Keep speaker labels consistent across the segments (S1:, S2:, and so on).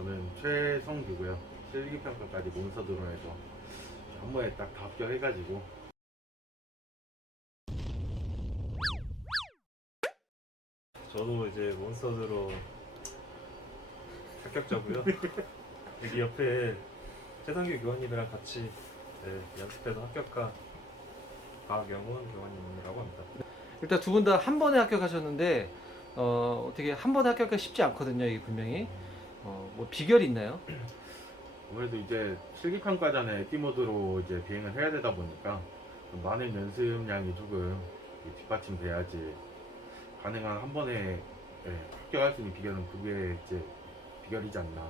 S1: 저는 최성규고요. 실기평가까지 몬스터드론에서 한 번에 딱 다 합격해가지고
S2: 저도 이제 몬스터드로 합격자고요. 여기 옆에 최상규 교관님이랑 같이 네, 연습해서 합격한 박영훈 교관님이라고 합니다.
S3: 일단 두 분 다 한 번에 합격하셨는데 어, 어떻게 한 번에 합격하기 쉽지 않거든요. 이게 분명히 어, 뭐 비결이 있나요?
S1: 아무래도 이제 실기평가 전에 에티모드로 이제 비행을 해야 되다 보니까 좀 많은 연습량이 조금 뒷받침돼야지 가능한 한 번에 예, 합격할 수 있는 비결은 그게 이제 비결이지 않나.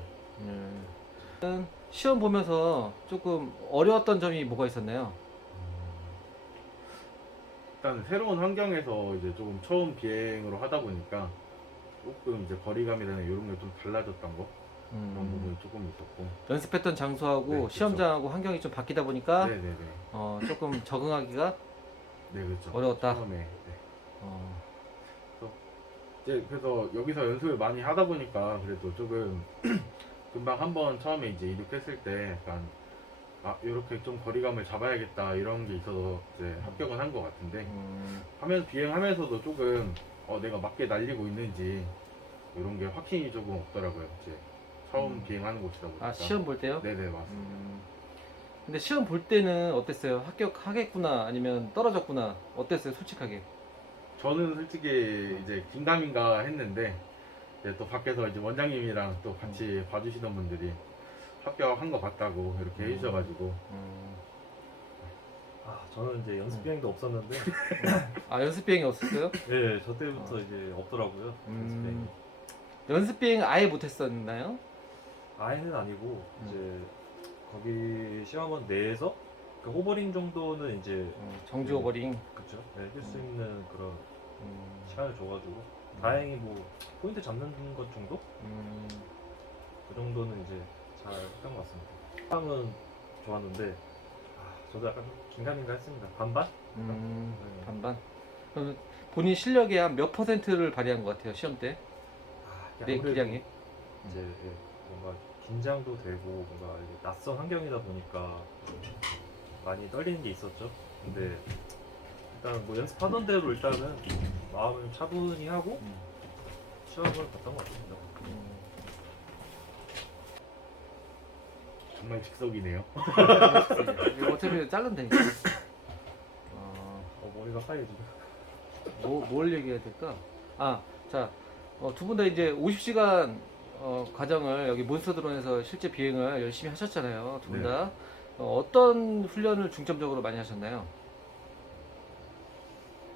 S3: 일단 시험 보면서 조금 어려웠던 점이 뭐가 있었나요?
S1: 일단 새로운 환경에서 이제 조금 처음 비행으로 하다 보니까 조금 이제 거리감이나 이런 게 좀 달라졌던 거 그런
S3: 음,
S1: 부분이 조금 있었고
S3: 연습했던 장소하고
S1: 네, 그렇죠.
S3: 시험장하고 환경이 좀 바뀌다 보니까
S1: 네네네
S3: 어, 조금 적응하기가
S1: 네 그렇죠
S3: 어려웠다.
S1: 처음에 네.
S3: 어,
S1: 이제 그래서 여기서 연습을 많이 하다 보니까 그래도 조금 금방 한번 처음에 이제 이륙했을 때 약간 아 이렇게 좀 거리감을 잡아야겠다 이런 게 있어서 이제 합격은 한 것 같은데
S3: 음,
S1: 하면 비행하면서도 조금 어 내가 맞게 날리고 있는지 이런 게 확신이 조금 없더라고요 이제 처음
S3: 음.
S1: 비행하는 곳이다 보니까
S3: 아 시험 볼 때요?
S1: 네네 맞습니다
S3: 음, 근데 시험 볼 때는 어땠어요? 합격하겠구나 아니면 떨어졌구나 어땠어요? 솔직하게
S1: 저는 솔직히 이제 긴가민가 했는데 이제 또 밖에서 이제 원장님이랑 또 같이 봐주시던 분들이 합격한 것 같다고 이렇게
S3: 음.
S1: 해주셔가지고
S3: 음,
S2: 아 저는 이제 연습 비행도 없었는데
S3: 아 연습 비행이 없었어요?
S2: 네, 저 때부터 이제 없더라고요. 연습
S3: 음.
S2: 비행이.
S3: 연습 비행 아예 못했었나요?
S2: 아예는 아니고 이제 거기 시험원 내에서 그 호버링 정도는 이제
S3: 어, 정지 오버링
S2: 그쵸? 네, 할수
S3: 음.
S2: 있는 그런
S3: 음,
S2: 시간을 줘가지고 다행히 뭐 포인트 잡는 것 정도?
S3: 음,
S2: 그 정도는 이제 잘 했던 것 같습니다. 처음은 좋았는데 아, 저도 약간 긴가민가 했습니다. 반반?
S3: 음,
S2: 네.
S3: 반반 그럼 본인 실력의 한 몇 퍼센트를 발휘한 것 같아요 시험 때?
S2: 아,
S3: 내
S2: 아무래도
S3: 기량이?
S2: 이제 예, 뭔가 긴장도 되고 뭔가 이게 낯선 환경이다 보니까 많이 떨리는 게 있었죠. 근데 일단 뭐 연습하던 대로 일단은 마음을 차분히 하고
S3: 음.
S2: 시험을 봤던 것 같습니다.
S3: 음.
S1: 정말 즉석이네요
S3: 이거 어차피 자르면 되니까 어,
S2: 어, 머리가 하얘지네.
S3: 뭐, 뭘 얘기해야 될까? 아, 자, 어, 두분 다 이제 50시간 어, 과정을 여기 몬스터드론에서 실제 비행을 열심히 하셨잖아요. 두 분
S1: 네.
S3: 다. 어, 떤 훈련을 중점적으로 많이 하셨나요?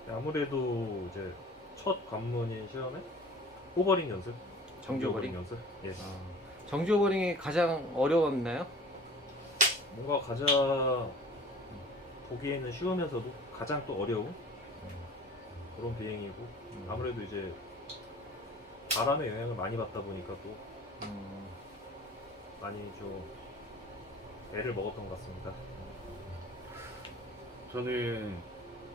S2: 네, 아무래도 이제 첫 관문인 시험에 호버링 연습,
S3: 정지 오버링?
S2: 연습. 예.
S3: 아, 정지 오버링이 가장 어려웠나요?
S2: 뭔가 가장 보기에는 쉬우면서도 가장 또 어려운 그런 비행이고 아무래도 이제 바람의 영향을 많이 받다 보니까 또
S3: 음,
S2: 많이 좀 애를 먹었던 것 같습니다.
S1: 저는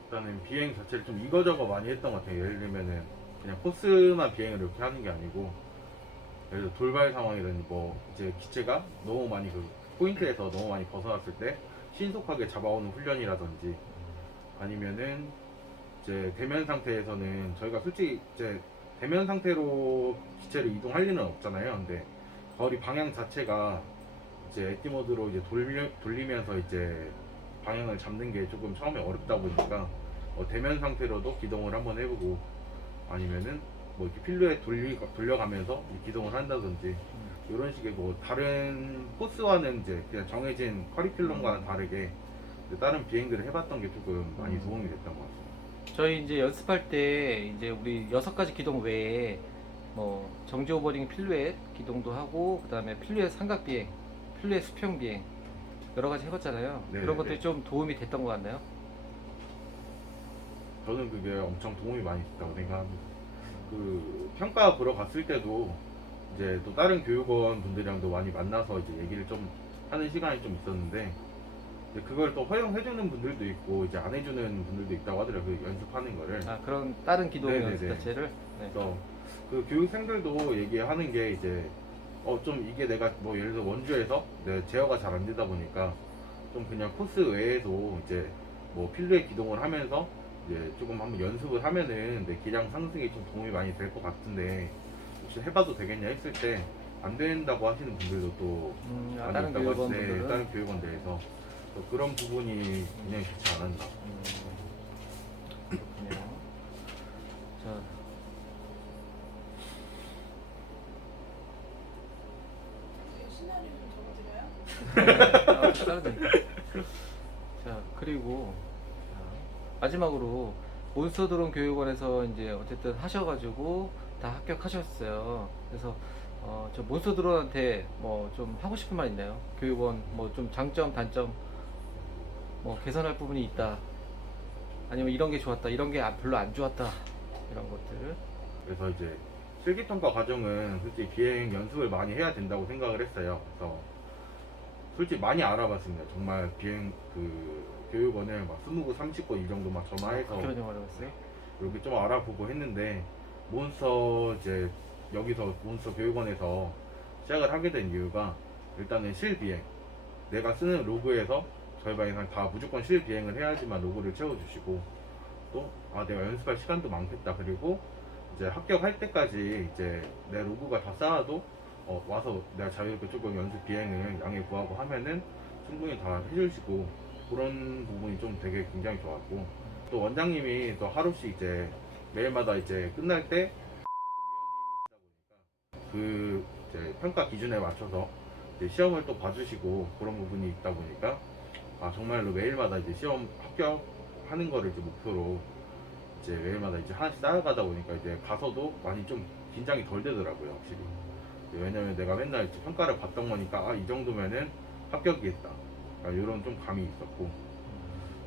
S1: 일단은 비행 자체를 좀 이거저거 많이 했던 것 같아요 예를 들면은 그냥 코스만 비행을 이렇게 하는 게 아니고 예를 들어 돌발 상황이든지 뭐 이제 기체가 너무 많이 그 포인트에서 너무 많이 벗어났을 때 신속하게 잡아오는 훈련이라든지 아니면은 이제 대면 상태에서는 저희가 솔직히 이제 대면 상태로 기체를 이동할 리는 없잖아요. 근데 거리 방향 자체가 이제 에티 모드로 이제 돌리, 돌리면서 이제 방향을 잡는 게 조금 처음에 어렵다 보니까 어, 대면 상태로도 기동을 한번 해보고 아니면은 뭐 이렇게 필루에 돌리, 돌려가면서 기동을 한다든지 이런 식의 뭐 다른 코스와는 이제 그냥 정해진 커리큘럼과는 다르게 이제 다른 비행들을 해봤던 게 조금 많이
S3: 음.
S1: 도움이 됐던 것 같습니다.
S3: 저희 이제 연습할 때 이제 우리 여섯 가지 기동 외에 뭐 정지 오버링 필루엣 기동도 하고 그다음에 필루엣 삼각 비행, 필루엣 수평 비행 여러 가지 해봤잖아요.
S1: 네,
S3: 그런
S1: 네.
S3: 것들이 좀 도움이 됐던 것 같나요?
S1: 저는 그게 엄청 도움이 많이 됐다고 생각합니다. 그 평가 보러 갔을 때도 이제 또 다른 교육원 분들이랑도 많이 만나서 이제 얘기를 좀 하는 시간이 좀 있었는데 이제 그걸 또 허용해주는 분들도 있고 이제 안 해주는 분들도 있다고 하더라고요. 그 연습하는 거를.
S3: 아 그런 다른 기동
S1: 네, 네,
S3: 연습
S1: 네.
S3: 자체를 네.
S1: 그래서 그 교육생들도 얘기하는 게 이제 어 좀 이게 내가 뭐 예를 들어 원주에서 내 제어가 잘 안 되다 보니까 좀 그냥 코스 외에도 이제 뭐 필드에 기동을 하면서 이제 조금 한번 연습을 하면은 내 기량 상승에 좀 도움이 많이 될 것 같은데 혹시 해봐도 되겠냐 했을 때 안 된다고 하시는 분들도 또
S3: 음, 아,
S1: 많이
S3: 다른
S1: 있다고
S3: 교육원
S1: 하시는데
S3: 분들은
S1: 다른 교육원대에서 또 그런 부분이 그냥 좋지 않았나
S3: 음, 그렇군요. 자.
S4: 시나리오 좀 적어드려요?
S3: 아. 자, 그리고 자, 마지막으로 몬스터드론 교육원에서 이제 어쨌든 하셔가지고 다 합격하셨어요. 그래서 어, 저 몬스터드론한테 뭐 좀 하고 싶은 말 있나요? 교육원 뭐 좀 장점, 단점 뭐 개선할 부분이 있다. 아니면 이런 게 좋았다, 이런 게 아- 별로 안 좋았다 이런 것들.
S1: 그래서 이제 실기평가 과정은 솔직히 비행 연습을 많이 해야 된다고 생각을 했어요. 그래서 솔직히 많이 알아봤습니다. 정말 비행 그 교육원을 막 20구, 30구 이 정도 막 전화해서
S3: 그런 영화를 했어요.
S1: 이렇게 좀 알아보고 했는데 몬스터 이제 여기서 몬스터 교육원에서 시작을 하게 된 이유가 일단은 실비행 내가 쓰는 로그에서 절반 이상 다 무조건 실비행을 해야지만 로그를 채워주시고 또 아 내가 연습할 시간도 많겠다 그리고 이제 합격할 때까지 이제 내 로그가 다 쌓아도 어, 와서 내가 자유롭게 조금 연습 비행을 양해 구하고 하면은 충분히 다 해주시고 그런 부분이 좀 되게 굉장히 좋았고 또 원장님이 또 하루씩 이제 매일마다 이제 끝날 때 그 이제 평가 기준에 맞춰서 시험을 또 봐주시고 그런 부분이 있다 보니까 아 정말로 매일마다 이제 시험 합격하는 거를 이제 목표로 이제 매일마다 이제 하나씩 쌓아가다 보니까 이제 가서도 많이 좀 긴장이 덜 되더라고요 확실히. 왜냐면 내가 맨날 이제 평가를 받던 거니까 아 이 정도면은 합격이겠다 이런 좀 감이 있었고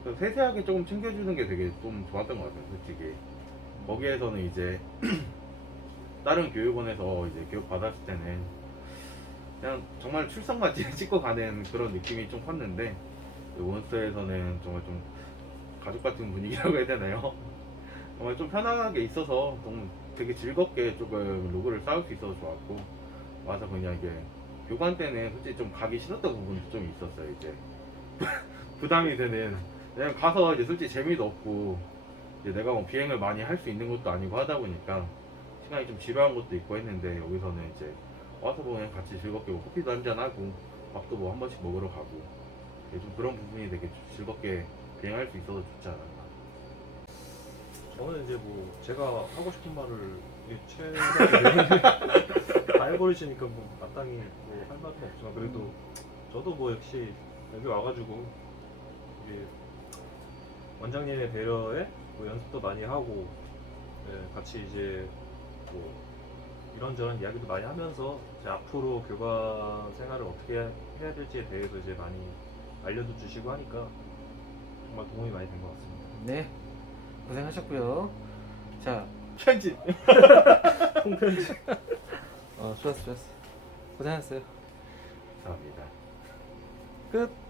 S1: 그래서 세세하게 조금 챙겨주는 게 되게 좀 좋았던 것 같아요 솔직히 거기에서는 이제 다른 교육원에서 이제 교육 받았을 때는 그냥 정말 출석만지 찍고 가는 그런 느낌이 좀 컸는데 몬스터에서는 정말 좀 가족 같은 분위기라고 해야 되나요? 정말 좀 편안하게 있어서 좀 되게 즐겁게 조금 로그를 쌓을 수 있어서 좋았고 와서 그냥 이게 교관 때는 솔직히 좀 가기 싫었던 부분도 좀 있었어요 이제. 부담이 되는. 그냥 가서 이제 솔직히 재미도 없고 이제 내가 뭐 비행을 많이 할 수 있는 것도 아니고 하다 보니까 시간이 좀 지루한 것도 있고 했는데 여기서는 이제 와서 뭐 그냥 같이 즐겁게 뭐 커피도 한잔 하고 밥도 뭐 한 번씩 먹으러 가고. 예, 좀 그런 부분이 되게 즐겁게 비행할 수 있어서 좋지 않았나.
S2: 저는 이제 뭐 제가 하고 싶은 말을 이게 최 해버리시니까 뭐 마땅히 뭐 할 말은 없지만 그래도 저도 뭐 역시 여기 와가지고 이게 원장님의 배려에 뭐 연습도 많이 하고 예, 같이 이제 뭐 이런저런 이야기도 많이 하면서 이제 앞으로 교관 생활을 어떻게 해야 될지에 대해서 이제 많이 알려도 주시고 하니까 정말 도움이 많이 된 것 같습니다.
S3: 네, 고생하셨고요. 자,
S1: 편집
S2: 통편지
S3: 어, 좋았어, 좋았어. 고생하셨어요.
S1: 감사합니다
S3: 끝.